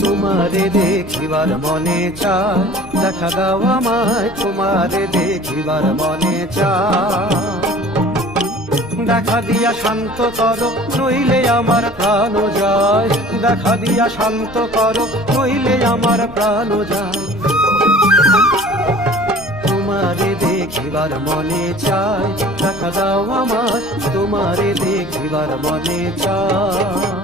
তোমারে দেখিবার মনে চায়, দেখা দাও আমায়, তোমারে দেখিবার মনে চায়। দেখা দিয়া শান্ত করো, নইলে আমার প্রাণ যায়। দেখা দিয়া শান্ত করো, নইলে আমার প্রাণ যায়। তোমারে দেখিবার মনে চায়, দেখা দাও আমায়, তোমারে দেখিবার মনে চায়।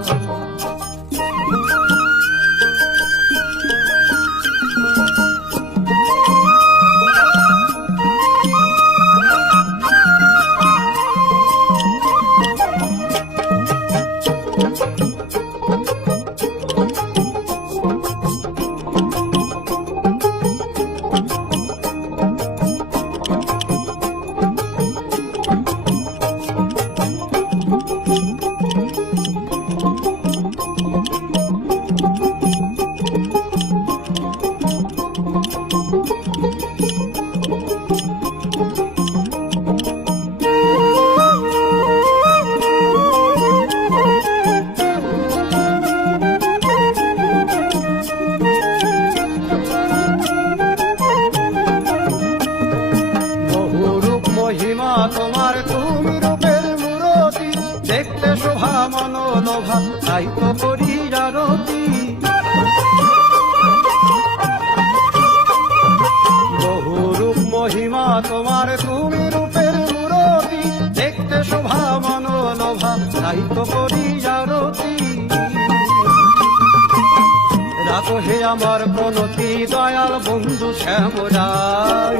মহিমা তোমার, তুমি রূপের মূরতি, দেখতে শোভা মনোলোভা, তাই তো করি আরতি। বহুরূপ মহিমা তোমার, তুমি রূপের মূরতি, দেখতে শোভা মনোলোভা, তাই তো করি আরতি। রাখো হে আমার প্রণতি, দয়াল বন্ধু শ্যামরায়।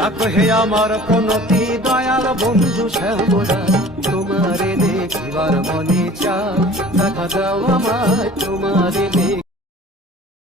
রাখো হে আমার প্রণতি, দয়াল বন্ধু শ্যামরায়। তোমারে দেখিবার মনে চায়, দেখা দাও আমায়, তোমারে